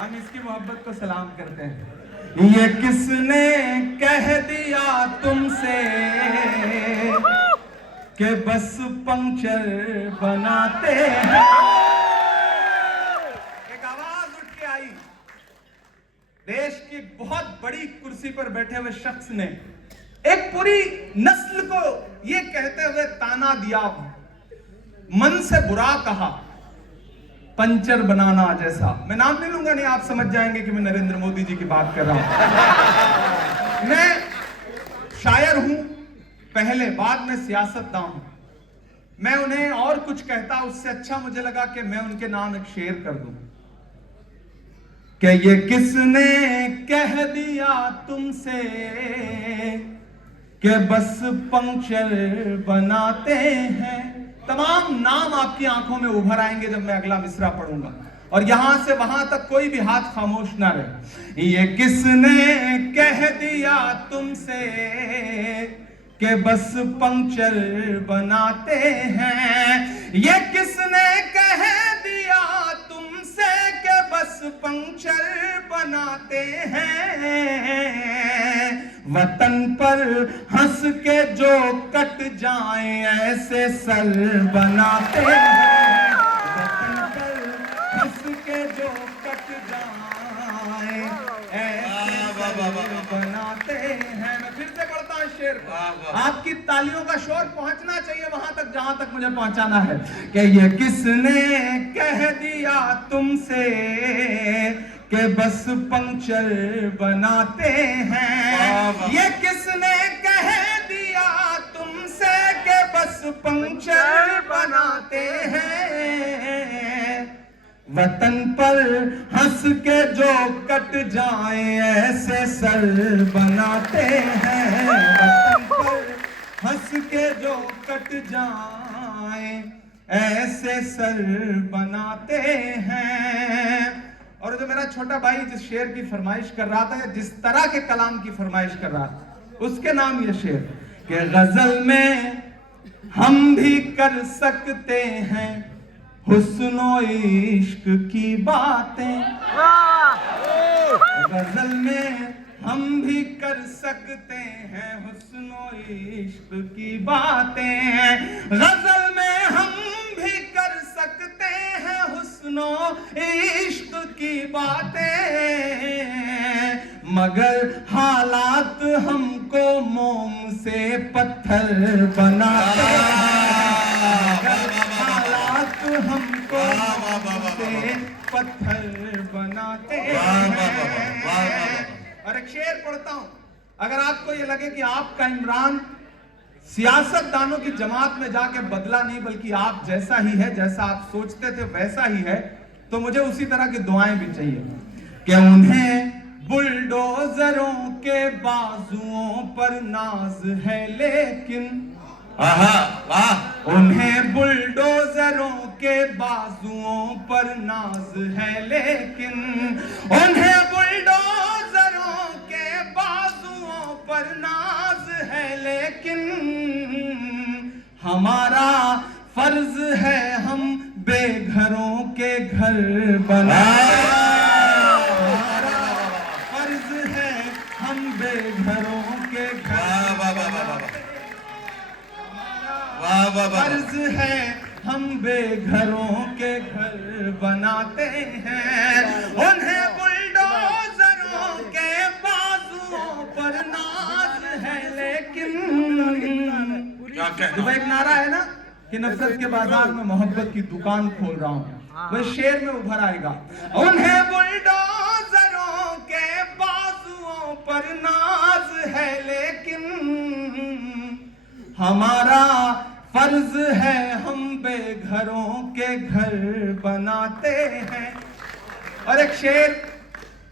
हम इसकी मोहब्बत को सलाम करते हैं। ये किसने कह दिया तुमसे कि बस पंक्चर बनाते हैं। एक आवाज उठ के आई, देश की बहुत बड़ी कुर्सी पर बैठे हुए शख्स ने एक पूरी नस्ल को ये कहते हुए ताना दिया, मन से बुरा कहा, पंचर बनाना जैसा। मैं नाम नहीं लूंगा, नहीं आप समझ जाएंगे कि मैं नरेंद्र मोदी जी की बात कर रहा हूं। मैं शायर हूं पहले, बाद में सियासतदान हूं। मैं उन्हें और कुछ कहता, उससे अच्छा मुझे लगा कि मैं उनके नाम एक शेर कर दूं कि ये किसने कह दिया तुमसे कि बस पंक्चर बनाते हैं। तमाम नाम आपकी आंखों में उभर आएंगे जब मैं अगला मिसरा पढ़ूंगा, और यहां से वहां तक कोई भी हाथ खामोश ना रहे। ये किसने कह दिया तुमसे कि बस पंक्चर बनाते हैं। ये किसने कह दिया तुमसे कि बस पंक्चर बनाते हैं। वतन पर हंस के जो कट जाए ऐसे सर बनाते हैं। वतन पर हंस के जो कट जाए ऐसे सर बनाते हैं। मैं फिर से पढ़ता हूं शेर को, आपकी तालियों का शोर पहुंचना चाहिए वहां तक जहां तक मुझे पहुंचाना है। कि ये किसने कह दिया तुमसे कि बस पंक्चर बनाते हैं। ये किसने कह दिया तुमसे कि बस पंक्चर बनाते हैं। वतन पर हंस के जो कट जाए ऐसे सर बनाते हैं। वतन पर हंस के जो कट जाए ऐसे सर बनाते हैं। और जो मेरा छोटा भाई जिस शेर की फरमाइश कर रहा था, या जिस तरह के कलाम की फरमाइश कर रहा था, उसके नाम ये शेर कि गजल में हम भी कर सकते हैं हुस्नो इश्क की बातें। गजल में हम भी कर सकते हैं हुस्नो इश्क की बातें। गजल में हम भी कर सकते हैं हुस्नो इश्क की बातें, मगर हालात हमको मोम से पत्थर बनाते हैं। हालात हमको मोम से पत्थर बनाते हैं। और एक शेर पढ़ता हूं, अगर आपको ये लगे कि आपका इमरान सियासतदानों की जमात में जाके बदला नहीं बल्कि आप जैसा ही है, जैसा आप सोचते थे वैसा ही है, तो मुझे उसी तरह की दुआएं भी चाहिए कि उन्हें बुलडोजरों के बाजुओं पर नाज है लेकिन, उन्हें बुलडोजरों के बाजुओं पर नाज है लेकिन, उन्हें बुलडोजरों के बाजुओं पर नाज है लेकिन, हमारा फर्ज है हम बेघरों के घर बनाए। हमारा फर्ज है हम बेघरों के घर, फर्ज है हम बेघरों के घर बनाते हैं। उन्हें बुलडोजरों के बाजुओं पर नाज है लेकिन, तो एक नारा है ना कि नफरत के बाजार में मोहब्बत की दुकान खोल रहा हूं, वह शेर में उभर आएगा। उन्हें बुलडोजरों के बाजुओं पर नाज है लेकिन, हमारा फर्ज है हम बेघरों के घर बनाते हैं। और एक शेर,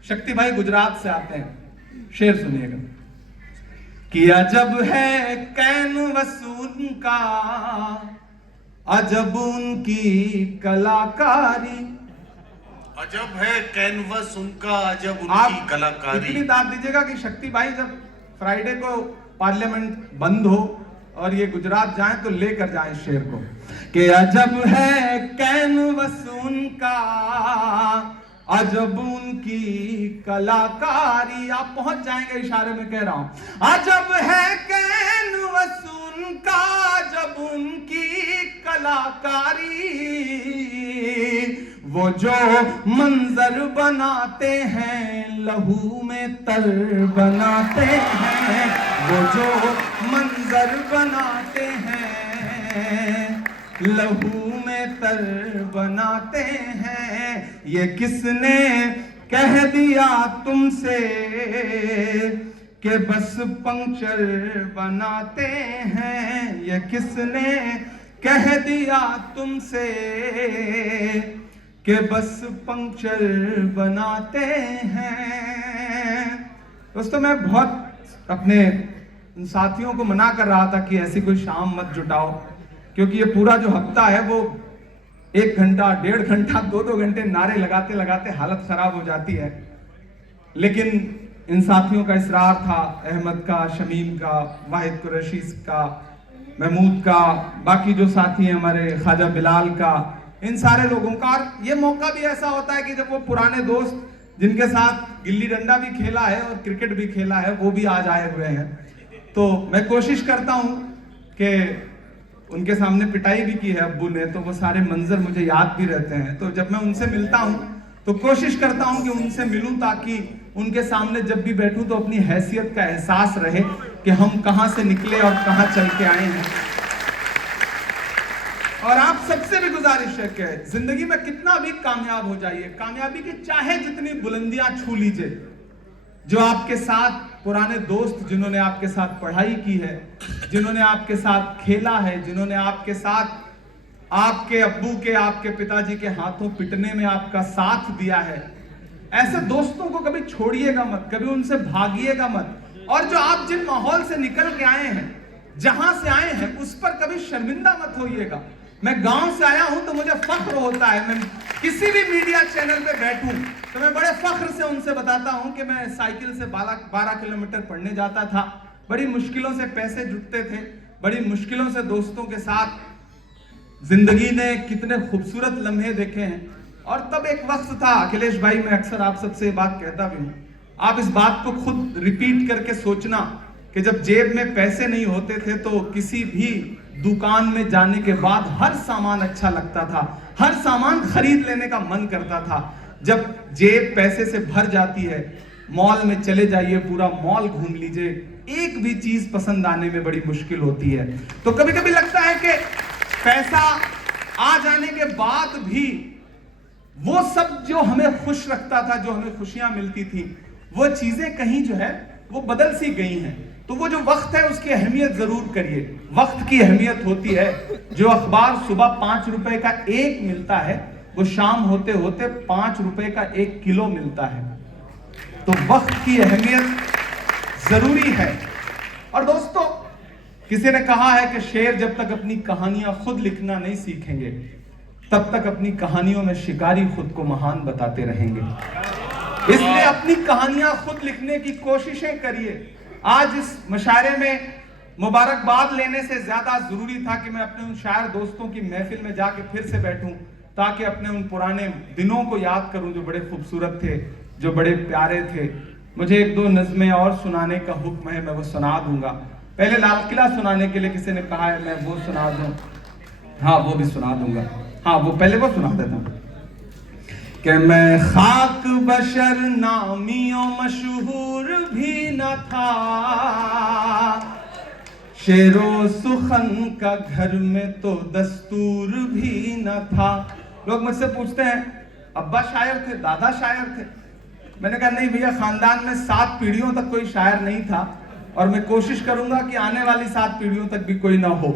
शक्ति भाई गुजरात से आते हैं, शेर सुनिएगा कि अजब है कैनवस उनका, अजब उनकी कलाकारी। अजब है कैनवस उनका, अजब उनकी कलाकारी। इतनी दाद दीजिएगा कि शक्ति भाई जब फ्राइडे को पार्लियामेंट बंद हो और ये गुजरात जाएं तो लेकर जाएं शेर को कि अजब है कैनवस उनका, अजब उनकी कलाकारी। आप पहुंच जाएंगे, इशारे में कह रहा हूं। अजब है कैनवस उनका, जब उनकी कलाकारी, वो जो मंजर बनाते हैं लहू में तर बनाते हैं, वो जो मंजर बनाते हैं लहू में तर बनाते हैं। ये किसने कह दिया तुमसे कि बस पंक्चर बनाते हैं? ये किसने कह दिया तुमसे कि बस पंक्चर बनाते हैं? दोस्तों, मैं बहुत अपने साथियों को मना कर रहा था कि ऐसी कोई शाम मत जुटाओ, क्योंकि ये पूरा जो हफ्ता है वो 1 घंटा, 1.5 घंटा, 2-2 घंटे नारे लगाते लगाते हालत खराब हो जाती है। लेकिन इन साथियों का इसरार था, अहमद का, शमीम का, वाहिद कुरैशी का, महमूद का, बाकी जो साथी हैं हमारे, ख्वाजा बिलाल का, इन सारे लोगों का। और ये मौका भी ऐसा होता है कि जब वो पुराने दोस्त जिनके साथ गिल्ली डंडा भी खेला है और क्रिकेट भी खेला है वो भी आज आए हुए हैं, तो मैं कोशिश करता हूं कि उनके सामने पिटाई भी की है अब्बू ने, तो वो सारे मंजर मुझे याद भी रहते हैं। तो जब मैं उनसे मिलता हूं तो कोशिश करता हूं कि उनसे मिलूं, ताकि उनके सामने जब भी बैठूं तो अपनी हैसियत का एहसास रहे कि हम कहां से निकले और कहां चल के आए हैं। और आप सबसे भी गुजारिश है कि जिंदगी में कितना भी कामयाब हो जाइए, कामयाबी की चाहे जितनी बुलंदियां छू लीजिए, जो आपके साथ पुराने दोस्त जिन्होंने आपके साथ पढ़ाई की है, जिन्होंने आपके साथ खेला है, जिन्होंने आपके साथ आपके अब्बू के, आपके पिताजी के हाथों पिटने में आपका साथ दिया है, ऐसे दोस्तों को कभी छोड़िएगा मत, कभी उनसे भागिएगा मत। और जो आप जिन माहौल से निकल के आए हैं, जहां से आए हैं, उस पर कभी शर्मिंदा मत होइएगा। मैं गांव से आया हूं तो मुझे फख्र होता है, मैं किसी भी मीडिया चैनल पे बैठूं तो मैं बड़े फख्र से उनसे बताता हूं कि मैं साइकिल से 12 किलोमीटर पढ़ने जाता था, बड़ी मुश्किलों से पैसे जुटते थे, बड़ी मुश्किलों से दोस्तों के साथ जिंदगी ने कितने खूबसूरत लम्हे देखे हैं। और तब एक वक्त था, अखिलेश भाई, मैं अक्सर आप सबसे ये बात कहता भी हूं, आप इस बात को खुद रिपीट करके सोचना कि जब जेब में पैसे नहीं होते थे तो किसी भी दुकान में जाने के बाद हर सामान अच्छा लगता था, हर सामान खरीद लेने का मन करता था। जब जेब पैसे से भर जाती है, मॉल में चले जाइए, पूरा मॉल घूम लीजिए, एक भी चीज पसंद आने में बड़ी मुश्किल होती है। तो कभी कभी लगता है कि पैसा आ जाने के बाद भी वो सब जो हमें खुश रखता था, जो हमें खुशियां मिलती थी, वो चीजें कहीं जो है वो बदल सी गई हैं। तो वो जो वक्त है उसकी अहमियत जरूर करिए। वक्त की अहमियत होती है, जो अखबार सुबह 5 रुपए का एक मिलता है, वो शाम होते होते 5 रुपए का 1 किलो मिलता है। तो वक्त की अहमियत जरूरी है। और दोस्तों, किसी ने कहा है कि शेर जब तक अपनी कहानियां खुद लिखना नहीं सीखेंगे, तब तक अपनी कहानियों में शिकारी खुद को महान बताते रहेंगे। इसलिए अपनी कहानियां खुद लिखने की कोशिशें करिए। आज इस मुशायरे में मुबारकबाद लेने से ज्यादा जरूरी था कि मैं अपने उन शायर दोस्तों की महफिल में जाके फिर से बैठूं, ताकि अपने उन पुराने दिनों को याद करूं जो बड़े खूबसूरत थे, जो बड़े प्यारे थे। मुझे 1-2 नज़में और सुनाने का हुक्म है, मैं वो सुना दूंगा। पहले लाल किला सुनाने के लिए किसी ने कहा है, मैं वो सुना दूं। हाँ, वो भी सुना दूंगा। हाँ, वो पहले वो सुना देता हूं कि मैं खाक बशर नामियों मशहूर भी न था, शेरो सुखन का घर में तो दस्तूर भी न था। लोग मुझसे पूछते हैं, अब्बा शायर थे, दादा शायर थे? मैंने कहा नहीं भैया, खानदान में 7 पीढ़ियों तक कोई शायर नहीं था, और मैं कोशिश करूंगा कि आने वाली 7 पीढ़ियों तक भी कोई ना हो,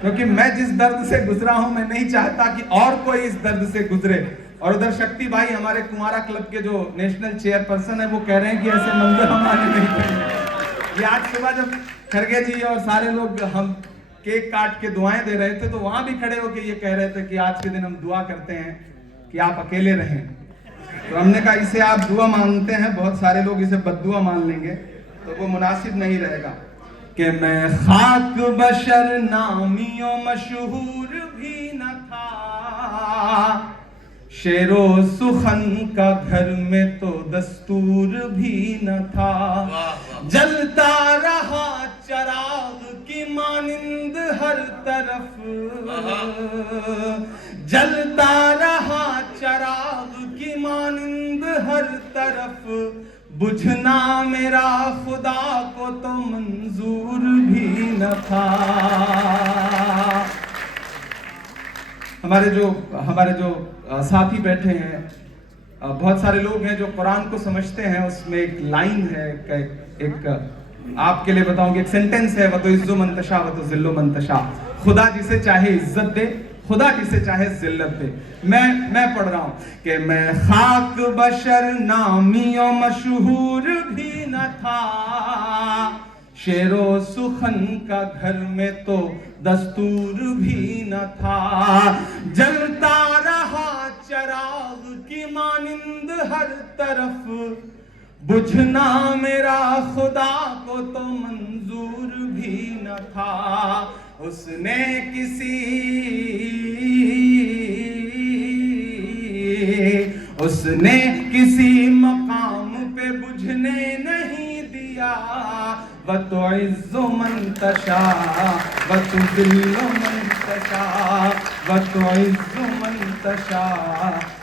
क्योंकि मैं जिस दर्द से गुजरा हूं, मैं नहीं चाहता कि और कोई इस दर्द से गुजरे। और उधर शक्ति भाई, हमारे कुमारा क्लब के जो नेशनल चेयरपर्सन है, वो कह रहे हैं कि ऐसे मंजर हम आने नहीं देंगे। ये आज सुबह जब खरगे जी और सारे लोग हम केक काट के दुआएं दे रहे थे, तो वहां भी खड़े होकर ये कह रहे थे कि आज के दिन हम दुआ करते हैं कि आप अकेले रहें। तो हमने कहा इसे आप दुआ मानते हैं, बहुत सारे लोग इसे बद्दुआ मान लेंगे, तो वो मुनासिब नहीं रहेगा। कि मैं खाक बशर नामियों मशहूर भी न था, शेरो सुखन का घर में तो दस्तूर भी न था। जलता रहा चराग की मानिंद हर तरफ, जलता रहा चराग की मानिंद हर तरफ, बुझना मेरा खुदा को तो मंजूर भी न था। हमारे जो साथी बैठे हैं, बहुत सारे लोग हैं जो कुरान को समझते हैं। उसमें एक लाइन है, एक आपके लिए बताऊं कि एक सेंटेंस है, वतो इज्जो मंतशा वतो जिल्लो मंतशा। खुदा जिसे चाहे इज्जत दे, खुदा जिसे चाहे जिल्लत दे। मैं पढ़ रहा हूं कि मैं खाक बशर नामी और मशहूर भी न था, शेरो सुखन का घर में तो दस्तूर भी न था। जलता रहा चराग की मानिंद हर तरफ, बुझना मेरा खुदा को तो मंजूर भी न था। उसने किसी मकाम पे बुझने नहीं दिया। वतुइज़्ज़ु मन तशा वतुज़िल्लु मन तशा, वतुइज़्ज़ु मन तशा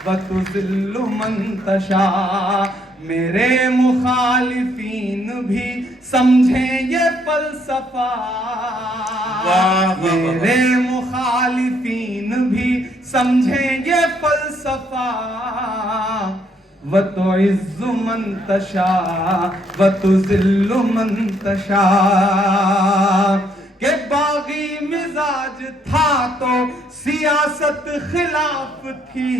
वतुज़िल्लु मन तशा। मेरे मुखालिफीन भी समझें ये फलसफा, मेरे मुखालिफीन भी समझें ये फलसफा। वतुइज़्ज़ु मन तशा वतुज़िल्लु मन तशा। के बागी मिजाज था तो सियासत खिलाफ थी,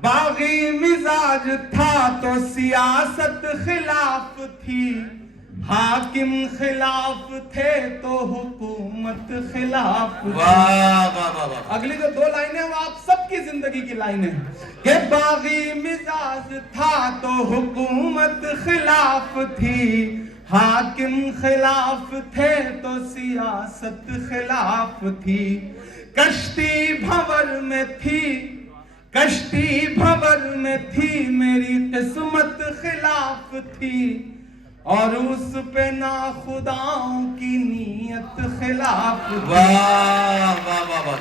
बागी मिजाज था तो सियासत खिलाफ थी। हाकिम खिलाफ थे तो हुकूमत खिलाफ थी। अगली जो दो लाइनें वो आप सबकी जिंदगी की लाइनें हैं कि बागी मिजाज था तो हुकूमत खिलाफ थी, हाकिम खिलाफ थे तो सियासत खिलाफ थी। कश्ती भंवर में थी, कश्ती भंवर में थी, मेरी किस्मत खिलाफ थी। और उस पे ना खुदाओं की नीयत खिलाफ थी। वाह वाह वाह वाह।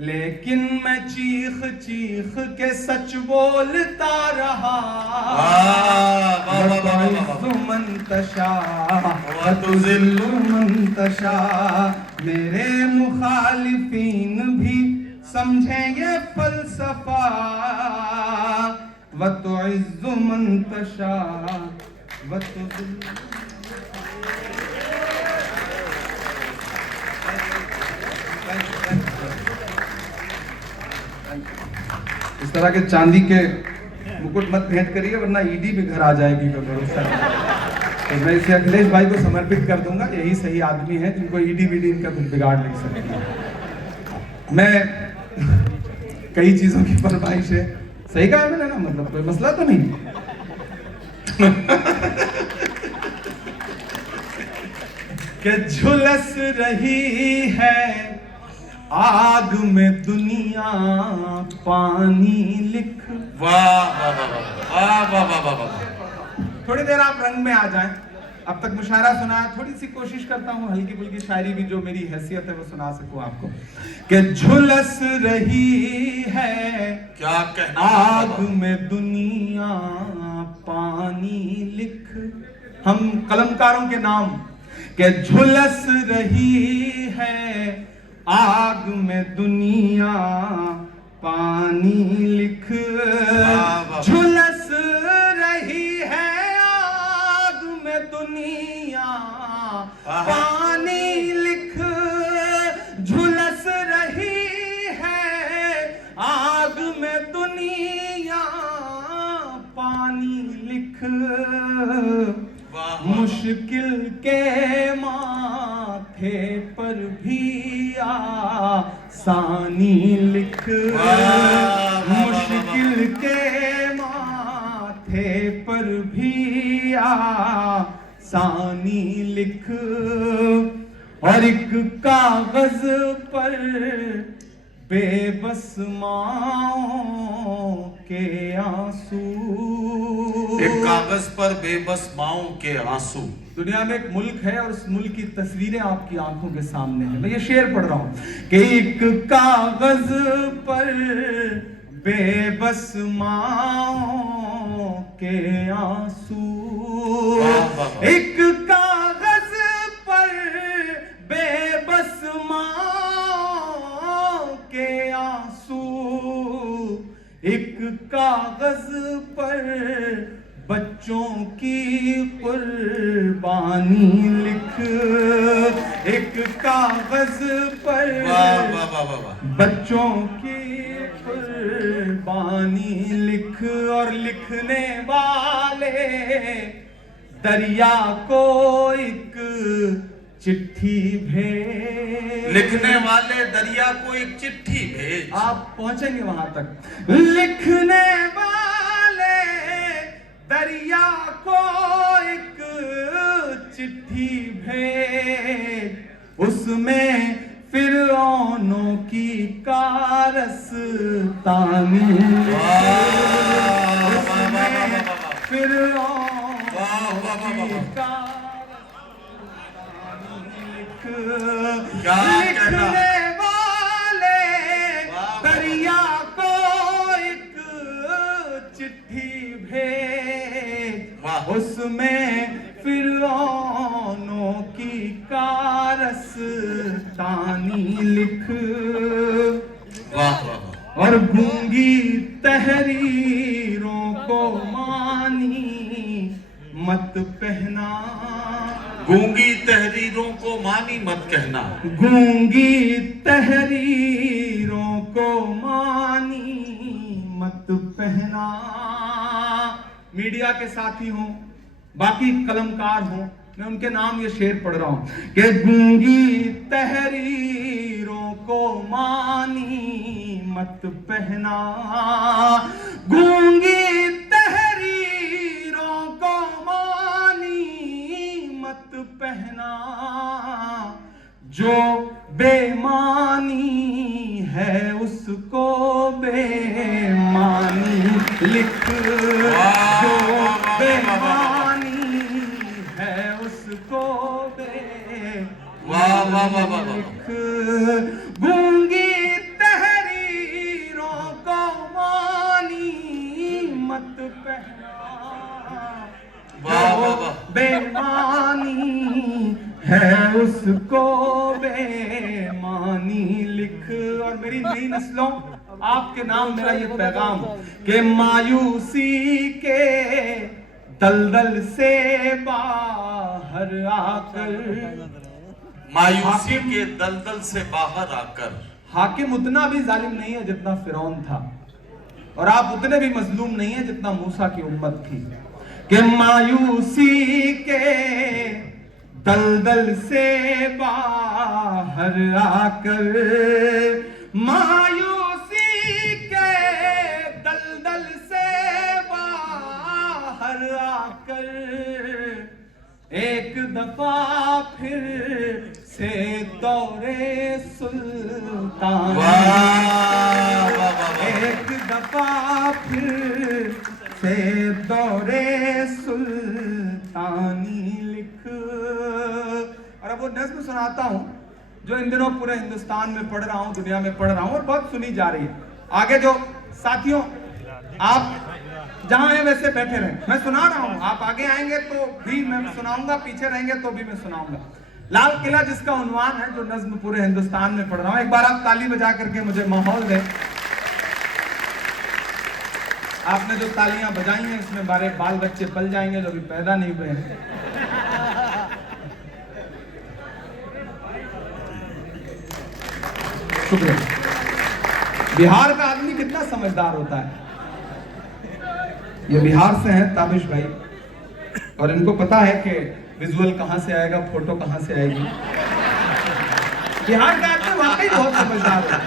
लेकिन मैं चीख चीख के सच बोलता रहा। वतुइज़्ज़ु मन तशा वतुज़िल्लु मन तशा। मेरे मुखालिफीन भी समझेंगे फलसफा। वतुइज़्ज़ु मन तशा वतुज़िल्लु। इस तरह के चांदी के मुकुट मत भेंट करिए वरना ईडी भी घर आ जाएगी कभी। तो मैं इसे अखिलेश भाई को समर्पित कर दूंगा, यही सही आदमी है जिनको ईडी वीडी इनका कुछ बिगाड़ नहीं सकती। मैं कई चीजों की फरमाइश है, सही कहा है मैंने ना, मतलब कोई मसला तो नहीं। कि झुलस रही है आग में दुनिया पानी लिख। वाह वाह वाह वाह वाह वाह। थोड़ी देर आप रंग में आ जाएं। अब तक मुशायरा सुना, थोड़ी सी कोशिश करता हूँ हल्की फुल्की शायरी भी जो मेरी हैसियत है वो सुना सकूं आपको। कि झुलस रही है क्या कहना आग में दुनिया पानी लिख। हम कलमकारों के नाम के झुलस रही है आग में दुनिया पानी लिख। झुलस रही है आग में दुनिया पानी लिख। झुलस रही है आग में दुनिया पानी लिख। मुश्किल के माथे पर भी आसानी लिख। मुश्किल के माथे पर भी आसानी लिख। और एक कागज पर बेबस माओ के आंसू। एक कागज पर बेबस माओ के आंसू। दुनिया में एक मुल्क है और उस मुल्क की तस्वीरें आपकी आंखों के सामने है। मैं ये शेर पढ़ रहा हूं कि एक कागज पर बेबस माओ के आंसू। एक कागज पर बेबस माओ के आंसू। एक कागज पर बच्चों की कुर्बानी लिख। एक कागज पर बच्चों की कुर्बानी लिख। और लिखने वाले दरिया को एक चिट्ठी भेज। लिखने वाले दरिया को एक चिट्ठी भेज। आप पहुंचेंगे वहां तक। लिखने वाले दरिया को एक चिट्ठी भेज। उसमें फिरौनों की कारस्तानी। उसमें फिरौनों की लिखने वाले दरिया को एक चिट्ठी भेज। उसमें फिरौनों की कारस्तानी लिख। और गूंगी तहरीरों को मानी मत पहना। गूंगी तहरीरों को मानी मत कहना। गूंगी तहरीरों को मानी मत पहना। मीडिया के साथी हों, बाकी कलमकार हों, मैं उनके नाम ये शेर पढ़ रहा हूं कि गूंगी तहरीरों को मानी मत पहना। गूंगी तहरीरों को मानी मत पहना। जो बेमानी है उसको बेमानी लिख। जो बेमानी है उसको बेमानी लिख। गूंगी तहरीरों को मानी मत पहना। बेमानी है उसको बेमानी लिख। और मेरी नई नस्लों, आपके नाम मेरा ये पैगाम कि मायूसी के दलदल से बाहर आकर। मायूसी के दलदल से बाहर आकर। हाकिम उतना भी जालिम नहीं है जितना फिरौन था, और आप उतने भी मजलूम नहीं है जितना मूसा की उम्मत थी। कि मायूसी के दलदल से बाहर आकर। मायूसी के दलदल से बाहर आकर एक दफा फिर से दौरे सुल्तान। एक दफा फिर से दौरे सुल्तानी लिख। और अब वो नज़्म सुनाता हूं जो इन दिनों पूरे हिंदुस्तान में पढ़ रहा हूं, दुनिया में पढ़ रहा हूं और बहुत सुनी जा रही है। आगे जो साथियों, आप जहां हैं वैसे बैठे रहें, मैं सुना रहा हूं। आप आगे आएंगे तो भी मैं सुनाऊंगा, पीछे रहेंगे तो भी मैं सुनाऊंगा। लाल किला जिसका उन्वान है, जो नज्म पूरे हिंदुस्तान में पढ़ रहा हूं। एक बार आप ताली बजा करके मुझे माहौल दें। आपने जो तालियां बजाई हैं इसमें हमारे बाल बच्चे पल जाएंगे जो अभी पैदा नहीं हुए हैं। शुक्रिया। बिहार का आदमी कितना समझदार होता है। ये बिहार से हैं ताबिश भाई, और इनको पता है कि विजुअल कहां से आएगा, फोटो कहां से आएगी। बिहार का आदमी वाकई बहुत समझदार होता है।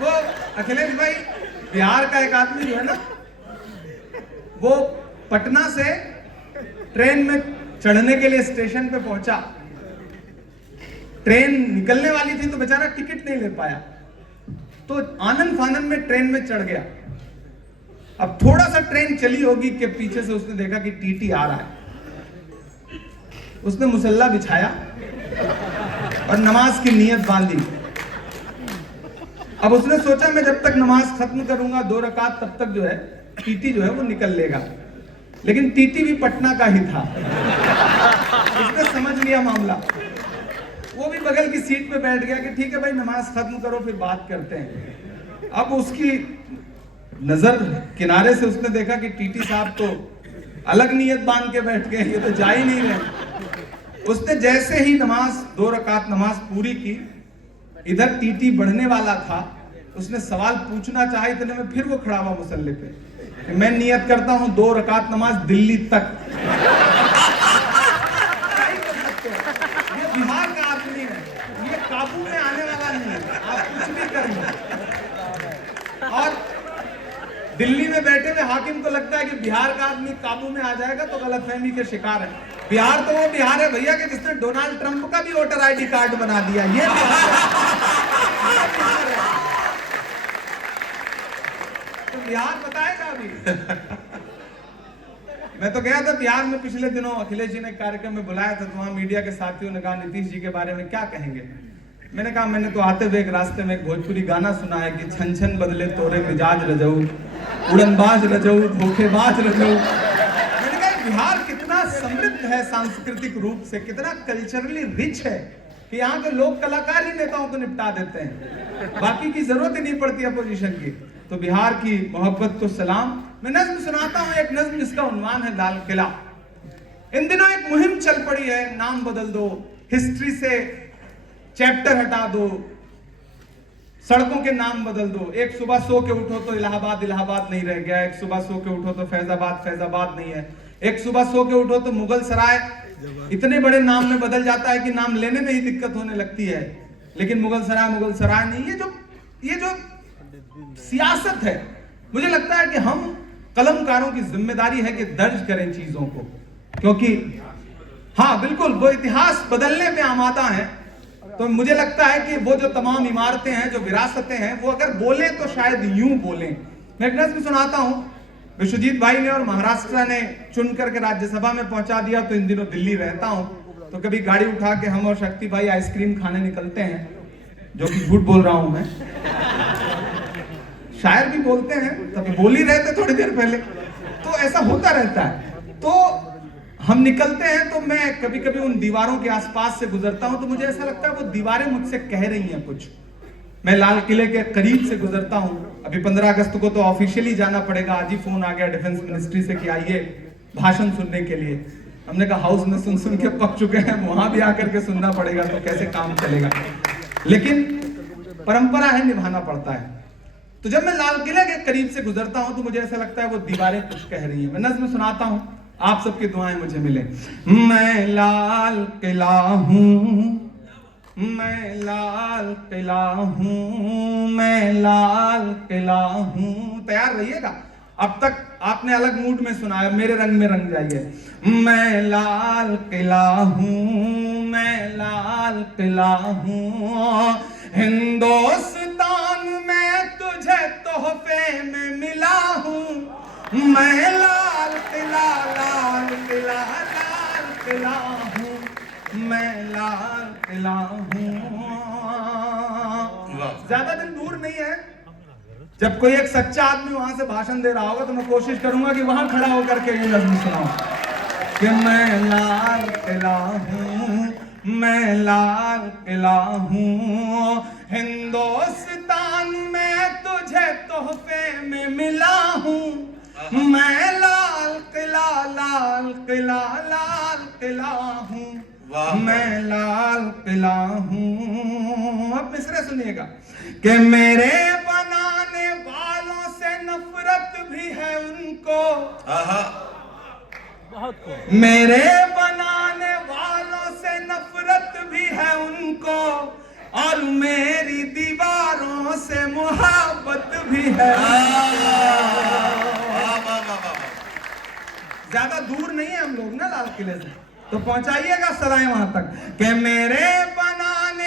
वो अखिलेश भाई, बिहार का एक आदमी जो है ना, वो पटना से ट्रेन में चढ़ने के लिए स्टेशन पे पहुंचा ट्रेन निकलने वाली थी तो बेचारा टिकट नहीं ले पाया, तो आनंद फानन में ट्रेन में चढ़ गया। अब थोड़ा सा ट्रेन चली होगी कि पीछे से उसने देखा कि टीटी आ रहा है। उसने मुसल्ला बिछाया और नमाज की नीयत बांधी। अब उसने सोचा मैं जब तक नमाज खत्म करूंगा 2 रकात, तब तक जो है टीटी जो है वो निकल लेगा। लेकिन टीटी भी पटना का ही था। उसने समझ लिया मामला, वो भी बगल की सीट पे बैठ गया कि ठीक है भाई नमाज खत्म करो फिर बात करते हैं। अब उसकी नजर किनारे से उसने देखा कि टीटी साहब तो अलग नियत बांध के बैठ गए, ये तो जा ही नहीं रहे। उसने जैसे ही 2 रकात नमाज पूरी की, इधर टीटी बढ़ने वाला था, उसने सवाल पूछना चाहा, इतने में फिर वो खड़ा हुआ मुसल्ले पे कि मैं नियत करता हूं 2 रकात नमाज दिल्ली तक। ये बिहार का आदमी है, ये काबू में आने वाला नहीं है, आप कुछ भी कर लो। और दिल्ली में बैठे हुए हाकिम को लगता है कि बिहार का आदमी काबू में आ जाएगा तो गलतफहमी के शिकार है। बिहार तो वो बिहार है भैया कि जिसने डोनाल्ड ट्रंप का भी वोटर आईडी कार्ड बना दिया। ये बिहार है। तो बिहार बताएगा अभी। मैं तो गया था बिहार में पिछले दिनों, अखिलेश जी ने कार्यक्रम में बुलाया था, तो वहां मीडिया के साथियों ने कहा नीतीश जी के बारे में क्या कहेंगे। मैंने कहा मैंने तो आते हुए एक रास्ते में एक भोजपुरी गाना सुना है कि छन छन बदले तोरे मिजाज रजऊ, उड़नबाज रजऊ, धोखेबाज रजऊ। मैंने कहा बिहार कितना समृद्ध है सांस्कृतिक रूप से, कितना कल्चरली रिच है कि यहाँ के लोक कलाकार ही नेताओं को निपटा देते हैं, बाकी की जरूरत ही नहीं पड़ती अपोजिशन की। तो बिहार की मोहब्बत को सलाम। मैं नज्म सुनाता हूँ, एक नज्म जिसका उन्वान है लाल किला। इन दिनों एक मुहिम चल पड़ी है, नाम बदल दो, हिस्ट्री से चैप्टर हटा दो, सड़कों के नाम बदल दो। एक सुबह सो के उठो तो इलाहाबाद इलाहाबाद नहीं रह गया, एक सुबह सो के उठो तो फैजाबाद फैजाबाद नहीं है, एक सुबह सो के उठो तो मुगल सराय इतने बड़े नाम में बदल जाता है कि नाम लेने में ही दिक्कत होने लगती है, लेकिन मुगल सराय नहीं। ये जो सियासत है, मुझे लगता है कि हम कलमकारों की जिम्मेदारी है कि दर्ज करें चीजों को, क्योंकि हाँ बिल्कुल वो इतिहास बदलने में आमादा है। तो मुझे लगता है कि वो जो तमाम इमारतें हैं, जो विरासतें हैं, वो अगर बोले तो शायद यूं बोले। मैं एक नज्म सुनाता हूं, विश्वजीत भाई ने और महाराष्ट्र ने चुन करके राज्यसभा में पहुंचा दिया, तो इन दिनों दिल्ली रहता हूं, तो कभी गाड़ी उठा के हम और शक्ति भाई आइसक्रीम खाने निकलते हैं, जो कि झूठ बोल रहा हूं मैं, शायर भी बोलते हैं, तभी बोल ही रहे थे थोड़ी देर पहले, तो ऐसा होता रहता है। तो हम निकलते हैं तो मैं कभी कभी उन दीवारों के आसपास से गुजरता हूं, तो मुझे ऐसा लगता है वो दीवारें मुझसे कह रही हैं कुछ। मैं लाल किले के करीब से गुजरता हूं, अभी 15 अगस्त को तो ऑफिशियली जाना पड़ेगा, आज ही फोन आ गया डिफेंस मिनिस्ट्री से कि आइए भाषण सुनने के लिए। हमने कहा हाउस में सुन सुन के पक चुके हैं, वहां भी आकर के सुनना पड़ेगा, तो कैसे काम चलेगा, लेकिन परंपरा है, निभाना पड़ता है। तो जब मैं लाल किले के करीब से गुजरता हूं तो मुझे ऐसा लगता है वो दीवारें कुछ कह रही हैं। मैं नज्म सुनाता हूं, आप सबकी दुआएं मुझे मिले। मैं लाल किला हूं, मैं लाल किला हूं, मैं लाल किला हूं। तैयार रहिएगा, अब तक आपने अलग मूड में सुना है, मेरे रंग में रंग जाइए। मैं लाल किला हूं, मैं लाल किला हूं, हिंदुस्तान में तुझे तोहफे में मिला हूं। मैं लाल किला लाल किला लाल किला हूं, मैं लाल किला हूं। ज्यादा दिन दूर नहीं है, जब कोई एक सच्चा आदमी वहां से भाषण दे रहा होगा तो मैं कोशिश करूंगा कि वहां खड़ा होकर के ये नज़्म सुनाऊं कि मैं लाल किला हूं, मैं लाल किला हूं, हिंदुस्तान में तुझे तोहफे में मिला हूं। मैं लाल किला लाल किला लाल किला हूं, मैं लाल किला हूं। अब मिसरे सुनिएगा कि मेरे बनाने वालों से नफरत भी है उनको, मेरे बनाने वालों से नफरत भी है उनको, और मेरी दीवारों से मोहब्बत भी है। ज्यादा दूर नहीं है हम लोग ना लाल किले से, तो पहुंचाइएगा सदाएं वहां तक कि मेरे बनाने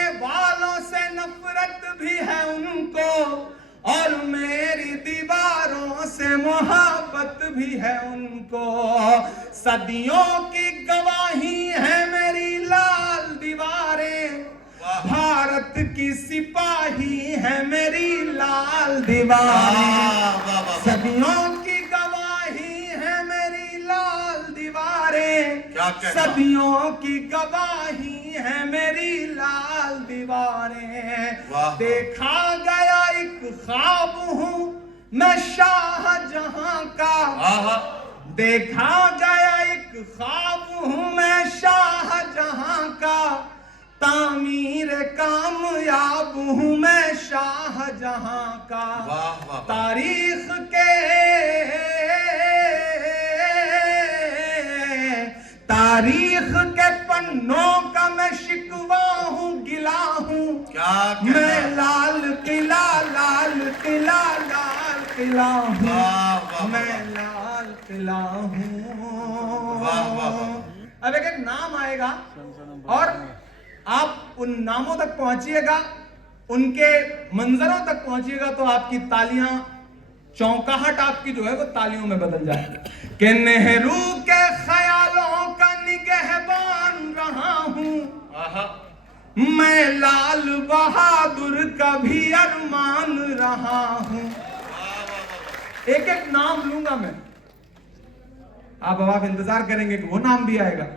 नफरत भी है उनको और मेरी दीवारों से मोहब्बत भी है उनको। सदियों की गवाही है मेरी लाल दीवारें, भारत की सिपाही है मेरी लाल दीवारें। सदियों की गवाही है मेरी लाल दीवारें, सदियों की गवाही है मेरी लाल दीवारें। देखा गया एक ख्वाब हूँ मैं शाहजहां का, देखा गया एक ख्वाब हूँ मैं शाहजहां का, तामीर कामयाब हूँ मैं शाहजहां का। तारीख के पन्नों का मैं शिकवा हूँ, गिला हूँ। मैं लाल किला लाल किला लाल किला हूँ, मैं लाल किला हूँ। अब एक नाम आएगा और आप उन नामों तक पहुंचिएगा, उनके मंजरों तक पहुंचिएगा तो आपकी तालियां, चौंकाहट आपकी जो है वो तालियों में बदल जाएगी। कि नेहरू के ख्यालों का निगहबान रहा हूं, मैं लाल बहादुर का भी अरमान रहा हूं। एक एक नाम लूंगा मैं, आप इंतजार करेंगे कि वो नाम भी आएगा।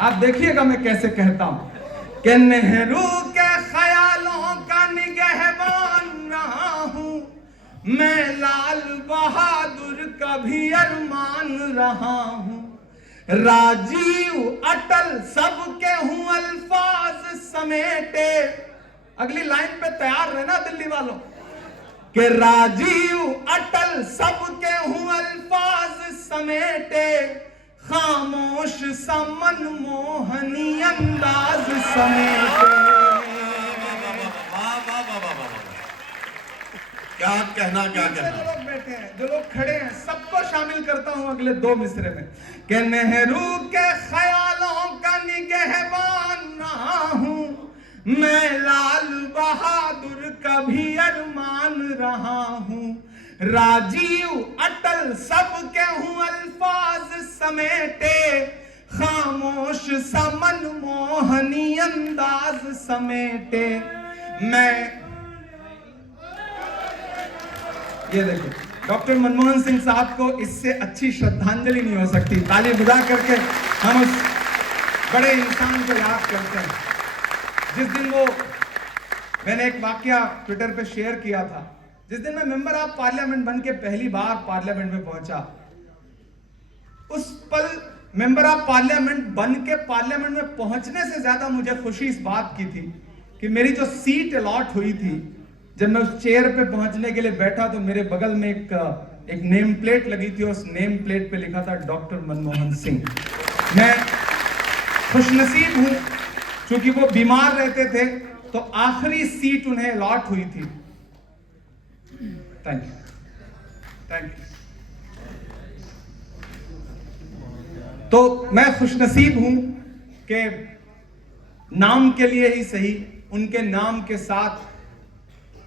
आप देखिएगा मैं कैसे कहता हूं कि नेहरू के ख्यालों का निगहबान रहा हूं, मैं लाल बहादुर का भी अरमान रहा हूं। राजीव अटल सबके हूं अल्फाज समेटे, अगली लाइन पे तैयार रहना दिल्ली वालों, कि राजीव अटल सबके हूं अल्फाज समेटे, खामोश सा मनमोहनी अंदाज समेटे। क्या कहना, क्या कहना। जो लोग बैठे हैं, जो लोग खड़े हैं, सबको शामिल करता हूं अगले दो मिसरे में। कि नेहरू के ख्यालों का निगहबान रहा हूं, मैं लाल बहादुर का भी अरमान रहा हूं। राजीव अटल सबके हूं अल्फाज समेटे, खामोश सा मनमोहनी अंदाज समेटे। मैं ये देखो, डॉक्टर मनमोहन सिंह साहब को इससे अच्छी श्रद्धांजलि नहीं हो सकती। ताली बजा करके हम उस बड़े इंसान को याद करते हैं। जिस दिन वो, मैंने एक वाकया ट्विटर पे शेयर किया था, जिस दिन मैं मेंबर ऑफ पार्लियामेंट बन के पहली बार पार्लियामेंट में पहुंचा, उस पल मेंबर ऑफ पार्लियामेंट बन के पार्लियामेंट में पहुंचने से ज्यादा मुझे खुशी इस बात की थी कि मेरी जो सीट अलॉट हुई थी, जब मैं उस चेयर पे पहुंचने के लिए बैठा तो मेरे बगल में एक नेम प्लेट लगी थी, उस नेम प्लेट पे लिखा था डॉक्टर मनमोहन सिंह। मैं खुशनसीब हूं, क्योंकि वो बीमार रहते थे तो आखिरी सीट उन्हें अलॉट हुई थी। Thank you, thank you. तो मैं खुशनसीब हूं कि नाम के लिए ही सही, उनके नाम के साथ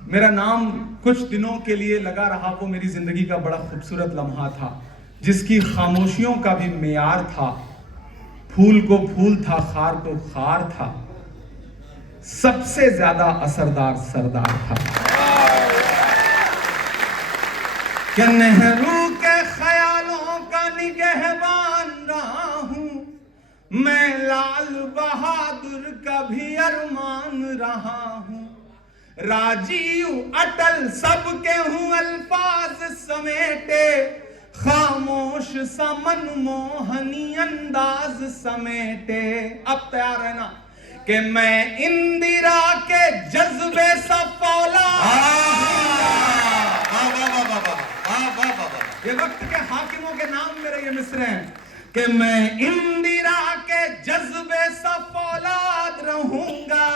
मेरा नाम कुछ दिनों के लिए लगा रहा। वो मेरी जिंदगी का बड़ा खूबसूरत लम्हा था, जिसकी खामोशियों का भी मेयार था। फूल को फूल था, खार को खार था, सबसे ज्यादा असरदार सरदार था। कि नेहरू के ख्यालों का निगहबान रहा हूं, मैं लाल बहादुर का भी अरमान रहा हूं। राजीव अटल सबके हूं अल्फाज समेटे, खामोश सा मनमोहनी अंदाज समेटे। अब तैयार है ना कि मैं इंदिरा के जज्बे सा फौला, ये वक्त के हाकिमों के नाम मेरे ये मिसरे हैं, कि मैं इंदिरा के जज्बे सा फौलाद रहूंगा,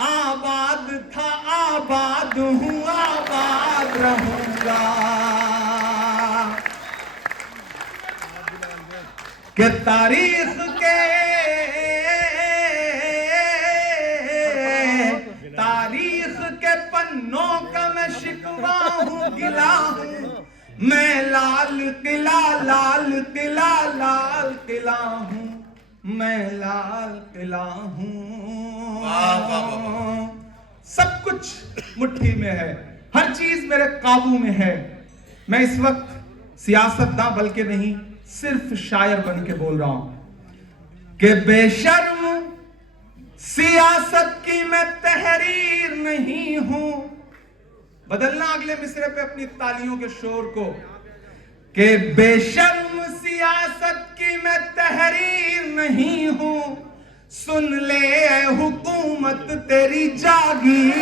आबाद था आबाद हूं आबाद रहूंगा। कि तारीख पन्नों का मैं शिकवा हूँ, गिला हूँ। मैं लाल किला, लाल किला, लाल किला हूँ, मैं लाल किला हूँ। सब कुछ मुट्ठी में है, हर चीज मेरे काबू में है। मैं इस वक्त सियासतदां बल्कि नहीं, सिर्फ शायर बन के बोल रहा हूं कि बेशर्म सियासत की मैं तहरीर नहीं हूं। बदलना अगले मिसरे पे अपनी तालियों के शोर को, कि बेशर्म सियासत की मैं तहरीर नहीं हूं। सुन ले ऐ हुकूमत तेरी जागीर।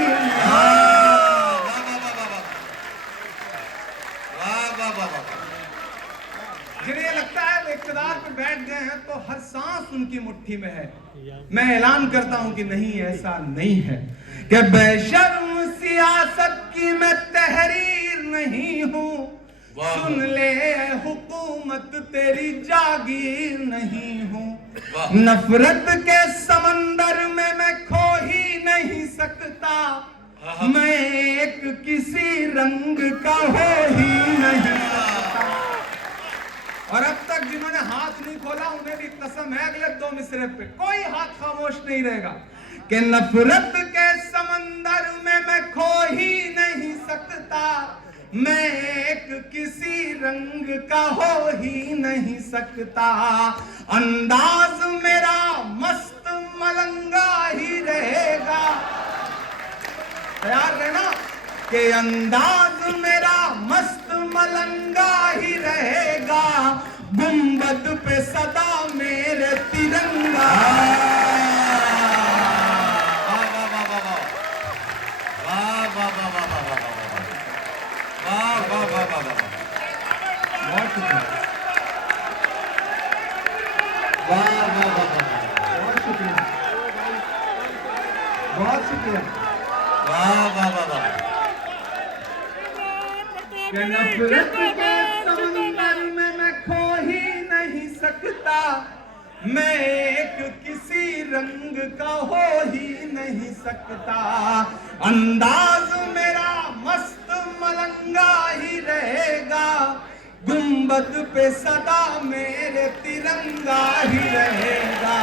जिन्हें ये लगता है वो इक़्तिदार पे बैठ गए हैं तो हर सांस उनकी मुट्ठी में है, मैं ऐलान करता हूं कि नहीं, ऐसा नहीं है कि बेशर्म सियासत की मैं तहरीर नहीं हूं। सुन ले हुकूमत तेरी जागीर नहीं हूं। नफरत के समंदर में मैं खो ही नहीं सकता। मैं एक किसी रंग का हो ही नहीं सकता। और अब तक जिन्होंने हाथ नहीं खोला उन्हें भी कसम है अगले 2 मिसरे पे कोई हाथ खामोश नहीं रहेगा कि नफरत के समंदर में मैं खो ही नहीं सकता। मैं एक किसी रंग का हो ही नहीं सकता। अंदाज मेरा मस्त मलंगा ही रहेगा। तैयार रहना कि अंदाज मेरा मस्त मलंगा ही रहेगा। गुंबद पे सदा मेरे तिरंगा। बहुत शुक्रिया, बहुत शुक्रिया, बहुत शुक्रिया। नफरत के समंदर में मैं खो ही नहीं सकता। मैं एक किसी रंग का हो ही नहीं सकता। अंदाज मेरा मस्त मलंगा ही रहेगा। गुंबद पे सदा मेरे तिरंगा ही रहेगा।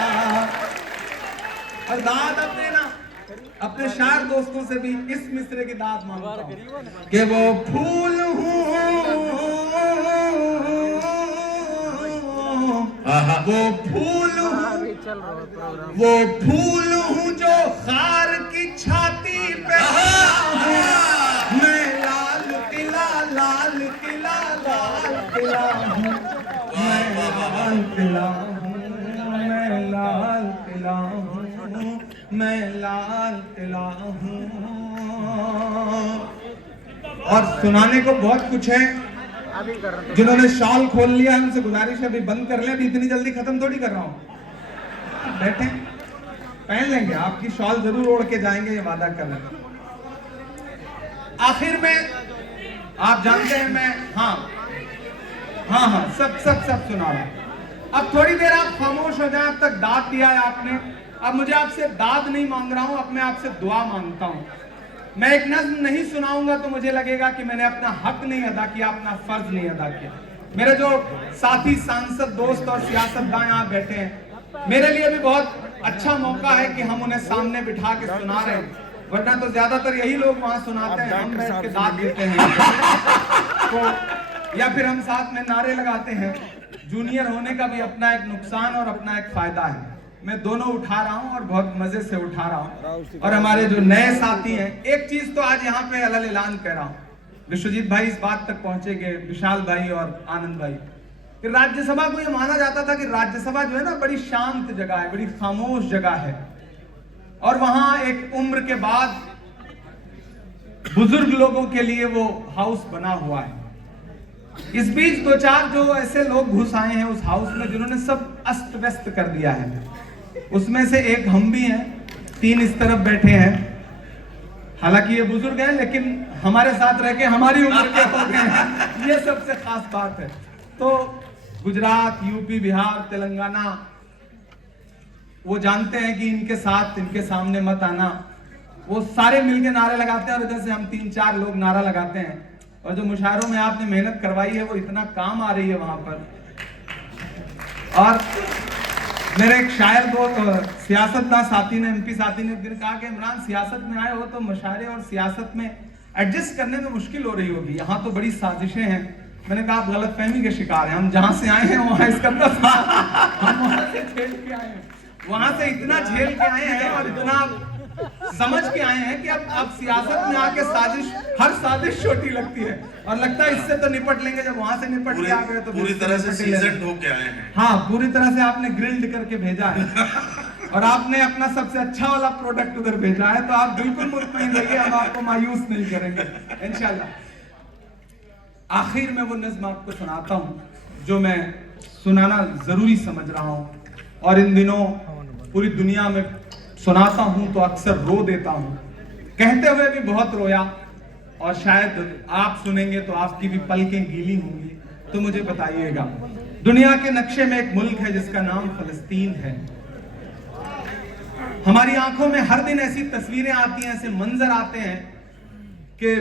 और दाद अपने ना अपने शायर दोस्तों से भी इस मिसरे की दाद मांगता हूं कि वो फूल हूँ, वो फूल हूँ, वो फूल हूँ जो खार की छाती पे हूँ। मैं लाल किला, लाल किला, लाल किला हूँ। मैं लाल किला हूँ, मैं लाल किला हूँ, मैं लाल किला हूँ। और सुनाने को बहुत कुछ है। जिन्होंने शॉल खोल लिया उनसे गुजारिश है अभी बंद कर लें, अभी इतनी जल्दी खत्म थोड़ी कर रहा हूं। बैठे, पहन लेंगे, आपकी शॉल जरूर ओढ़ के जाएंगे, ये वादा कर रहे हैं। आखिर में आप जानते हैं मैं हाँ सब सुना रहा हूं। अब थोड़ी देर आप खामोश हो जाएं। अब तक दाद दिया है आपने, अब मुझे आपसे दाद नहीं मांग रहा हूं, अब मैं आपसे दुआ मांगता हूं। मैं एक नज्म नहीं सुनाऊंगा तो मुझे लगेगा कि मैंने अपना हक नहीं अदा किया, अपना फर्ज नहीं अदा किया। मेरे जो साथी सांसद दोस्त और सियासतदां यहाँ बैठे हैं, मेरे लिए भी बहुत अच्छा मौका है कि हम उन्हें सामने बिठा के सुना रहे हैं, वरना तो ज्यादातर यही लोग वहां सुनाते हैं, हम बैठ के दाद देते हैं तो, या फिर हम साथ में नारे लगाते हैं। जूनियर होने का भी अपना एक नुकसान और अपना एक फायदा है। मैं दोनों उठा रहा हूं और बहुत मजे से उठा रहा हूं। और हमारे जो नए साथी हैं, एक चीज तो आज यहाँ पे अलग ऐलान कह रहा हूं, विश्वजीत भाई इस बात तक पहुंचेंगे, विशाल भाई और आनंद भाई, कि राज्यसभा को यह माना जाता था कि राज्यसभा जो है ना बड़ी शांत जगह है, बड़ी खामोश जगह है, और वहां एक उम्र के बाद बुजुर्ग लोगों के लिए वो हाउस बना हुआ है। इस बीच 2-4 जो ऐसे लोग घुस आए हैं उस हाउस में जिन्होंने सब अस्त व्यस्त कर दिया है। उसमें से एक हम भी हैं, 3 इस तरफ बैठे हैं। हालांकि ये बुजुर्ग हैं लेकिन हमारे साथ रह के हमारी उम्र के हो गए हैं, ये सबसे खास बात है। तो गुजरात, यूपी, बिहार, तेलंगाना, वो जानते हैं कि इनके साथ, इनके सामने मत आना। वो सारे मिलके नारे लगाते हैं और इधर से हम 3-4 लोग नारा लगाते हैं। और जो मुशायरों में आपने मेहनत करवाई है वो इतना काम आ रही है वहां पर। और मेरे एक शायर दोस्त सियासतदान साथी ने, एमपी साथी ने एक दिन कहा कि इमरान सियासत में आए हो तो मुशायरे और सियासत में एडजस्ट करने में मुश्किल हो रही होगी, यहाँ तो बड़ी साजिशें हैं। मैंने कहा आप गलतफहमी के शिकार हैं, हम जहां से आए हैं वहां इसका हम वहां से झेल के आए हैं, वहां से इतना झेल के आए हैं और इतना समझ के आए हैं कि अब सियासत में आके साजिश, हर साजिश छोटी लगती है और लगता है इससे तो निपट लेंगे। जब वहां से निपट के आ गए तो पूरी तरह से सीजन होके आए हैं। हाँ, पूरी तरह से आपने ग्रिल्ड करके भेजा है और आपने अपना सबसे अच्छा वाला प्रोडक्ट उधर भेजा है, तो आप बिल्कुल मुतमईन रहिए, हम आपको मायूस नहीं करेंगे इंशाल्लाह। आखिर में वो नज़्म आपको सुनाता हूं जो मैं सुनाना जरूरी समझ रहा हूं और इन दिनों पूरी दुनिया में सुनाता हूं तो अक्सर रो देता हूं, कहते हुए भी बहुत रोया, और शायद आप सुनेंगे तो आपकी भी पलकें गीली होंगी। तो मुझे बताइएगा, दुनिया के नक्शे में एक मुल्क है जिसका नाम फलस्तीन है। हमारी आंखों में हर दिन ऐसी तस्वीरें आती हैं, ऐसे मंजर आते हैं कि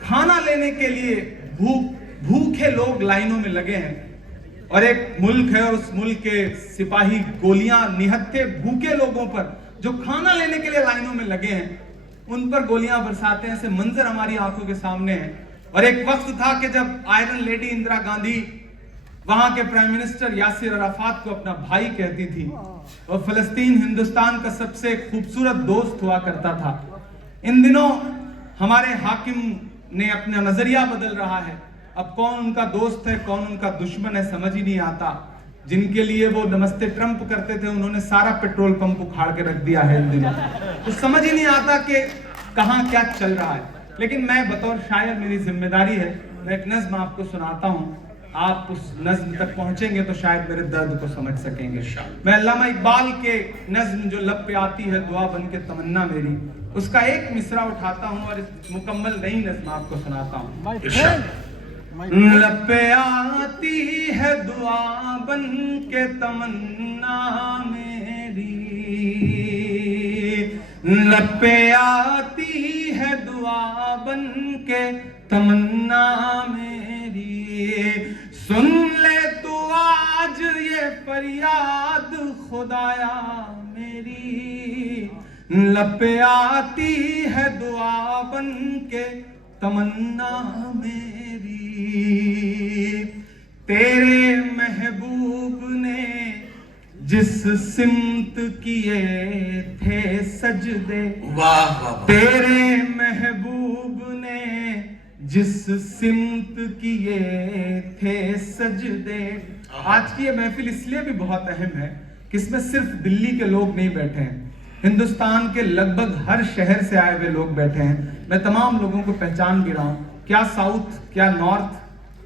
खाना लेने के लिए भूखे लोग लाइनों में लगे हैं और एक मुल्क है और उस मुल्क के सिपाही गोलियां निहत्थे भूखे लोगों पर जो खाना लेने के लिए लाइनों में लगे हैं उन पर गोलियां बरसाते हैं। ऐसे मंजर हमारी आंखों के सामने हैं। और एक वक्त था कि जब आयरन लेडी इंदिरा गांधी वहां के प्राइम मिनिस्टर यासिर अराफात को अपना भाई कहती थी और फलस्तीन हिंदुस्तान का सबसे खूबसूरत दोस्त हुआ करता था। इन दिनों हमारे हाकिम ने अपना नजरिया बदल रहा है, अब कौन उनका दोस्त है कौन उनका दुश्मन है समझ ही नहीं आता। जिनके लिए वो नमस्ते ट्रंप करते थे उन्होंने सारा पेट्रोल पंप उखाड़ के रख दिया है इन दिनों, तो समझ ही नहीं आता कि कहां क्या चल रहा है। लेकिन मैं बतौर शायर, मेरी जिम्मेदारी है, मैं एक नज्म आपको सुनाता हूं, आप उस नज्म तक पहुंचेंगे तो शायद मेरे दर्द को समझ सकेंगे। मैं अल्लामा इकबाल के नज्म जो लब पे आती है दुआ बन के तमन्ना मेरी, उसका एक मिसरा उठाता हूं और इस मुकम्मल नई नज्म आपको सुनाता हूं। लब पे आती है दुआ बन के तमन्ना मेरी, लब पे आती है दुआ बन के तमन्ना मेरी, सुन ले तू आज ये फरियाद खुदाया मेरी, लब पे आती है दुआ बन के तमन्ना मेरी। तेरे महबूब ने जिस सिमत किए थे सजदे, वाह वाह, तेरे महबूब ने जिस सिमत किए थे सजदे। आज की ये महफिल इसलिए भी बहुत अहम है कि इसमें सिर्फ दिल्ली के लोग नहीं बैठे हैं, हिंदुस्तान के लगभग हर शहर से आए हुए लोग बैठे हैं। मैं तमाम लोगों को पहचान भी रहा हूं, क्या साउथ, क्या नॉर्थ,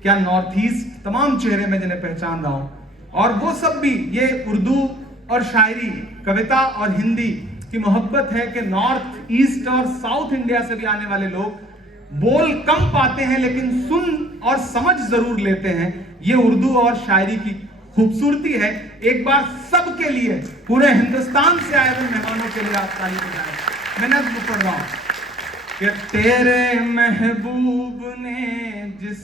क्या नॉर्थ ईस्ट, तमाम चेहरे में जिन्हें पहचान रहा हूं। और वो सब भी ये उर्दू और शायरी, कविता और हिंदी की मोहब्बत है कि नॉर्थ ईस्ट और साउथ इंडिया से भी आने वाले लोग बोल कम पाते हैं लेकिन सुन और समझ जरूर लेते हैं। ये उर्दू और शायरी की खूबसूरती है। एक बार सबके लिए, पूरे हिंदुस्तान से आए हुए मेहमानों के लिए आप ताली बजाएं। मैं नज़्म पढ़ रहा हूं कि तेरे महबूब ने जिस